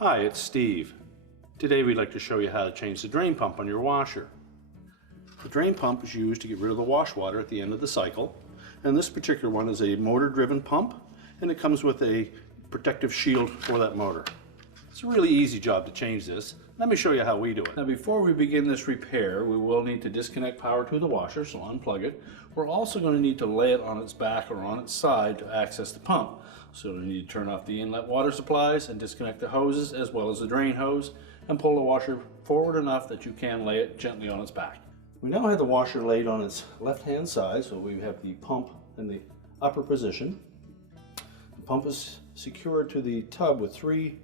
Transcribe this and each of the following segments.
Hi, it's Steve. Today we'd like to show you how to change the drain pump on your washer. The drain pump is used to get rid of the wash water at the end of the cycle, and this particular one is a motor-driven pump, and it comes with a protective shield for that motor. It's a really easy job to change this. Let me show you how we do it. Now before we begin this repair, we will need to disconnect power to the washer, so unplug it. We're also going to need to lay it on its back or on its side to access the pump. So we need to turn off the inlet water supplies and disconnect the hoses as well as the drain hose and pull the washer forward enough that you can lay it gently on its back. We now have the washer laid on its left-hand side, so we have the pump in the upper position. The pump is secured to the tub with 3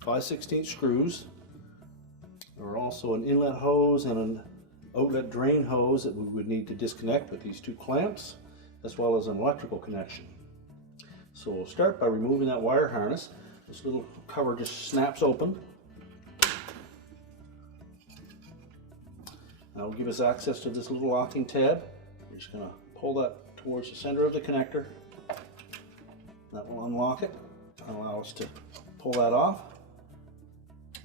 5/16 screws. There are also an inlet hose and an outlet drain hose that we would need to disconnect with these 2 clamps, as well as an electrical connection. So we'll start by removing that wire harness. This little cover just snaps open. That will give us access to this little locking tab. We're just going to pull that towards the center of the connector. That will unlock it and allow us to pull that off.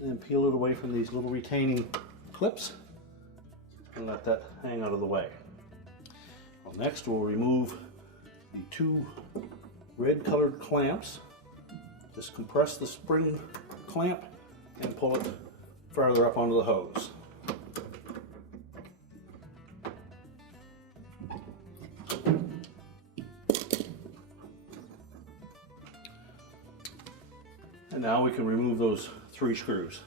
And peel it away from these little retaining clips and let that hang out of the way. Well, next we'll remove the 2 red colored clamps. Just compress the spring clamp and pull it farther up onto the hose. And now we can remove those 3 screws.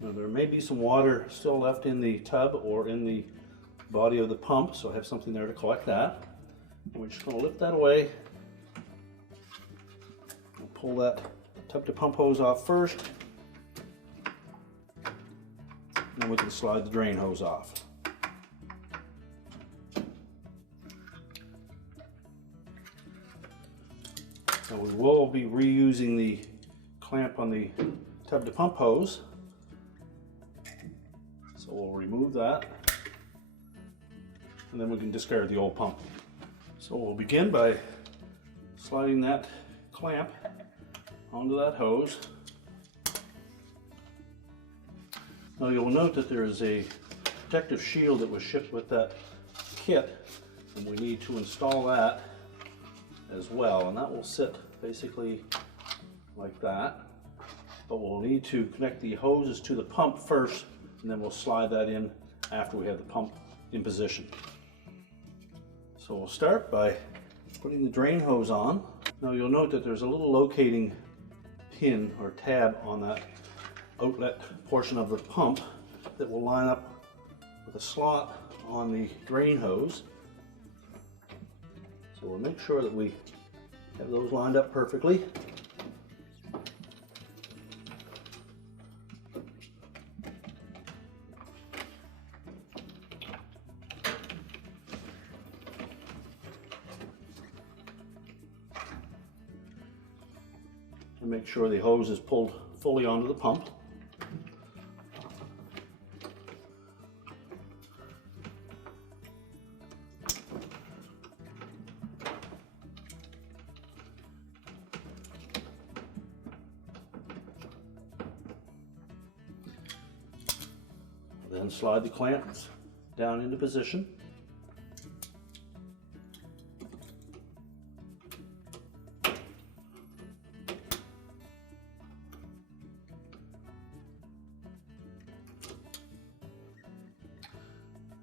Now there may be some water still left in the tub or in the body of the pump, so I have something there to collect that. And we're just going to lift that away. We'll pull that tub to pump hose off first. And we can slide the drain hose off. Now we will be reusing the clamp on the tub to pump hose. So we'll remove that. And then we can discard the old pump. So we'll begin by sliding that clamp onto that hose. Now you'll note that there is a protective shield that was shipped with that kit, and we need to install that as well, and that will sit basically like that. But we'll need to connect the hoses to the pump first, and then we'll slide that in after we have the pump in position. So we'll start by putting the drain hose on. Now you'll note that there's a little locating pin or tab on that outlet portion of the pump that will line up with a slot on the drain hose. So we'll make sure that we have those lined up perfectly. And make sure the hose is pulled fully onto the pump. Then slide the clamps down into position.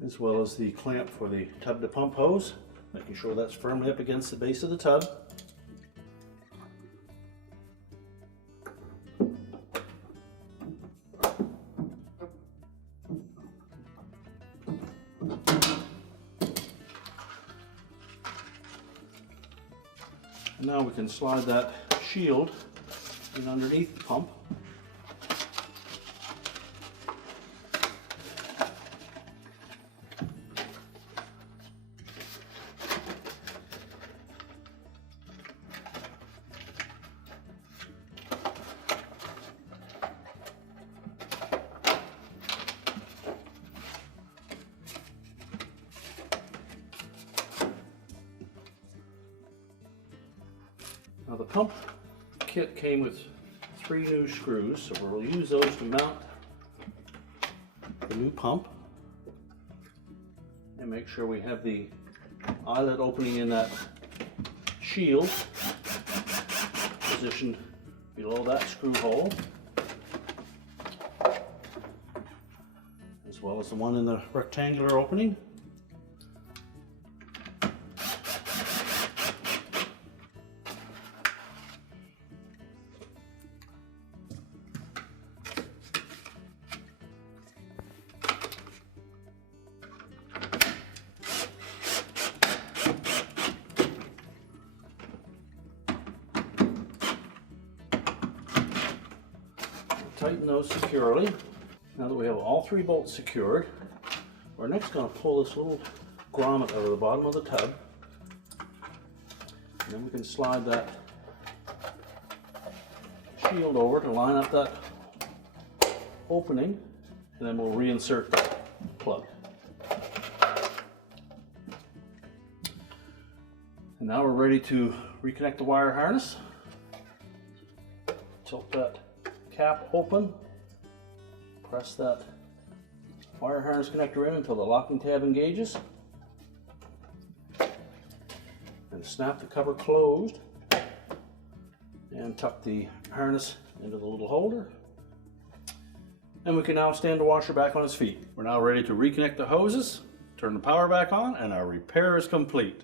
As well as the clamp for the tub to pump hose, making sure that's firmly up against the base of the tub. And now we can slide that shield in underneath the pump. pump kit came with 3 new screws, so we'll use those to mount the new pump. And make sure we have the eyelet opening in that shield positioned below that screw hole, as well as the one in the rectangular opening. Tighten those securely. Now that we have all 3 bolts secured, we're next going to pull this little grommet out of the bottom of the tub, and then we can slide that shield over to line up that opening, and then we'll reinsert that plug. And now we're ready to reconnect the wire harness. Tilt that cap open, press that wire harness connector in until the locking tab engages, and snap the cover closed and tuck the harness into the little holder. And we can now stand the washer back on its feet. We're now ready to reconnect the hoses, turn the power back on, and our repair is complete.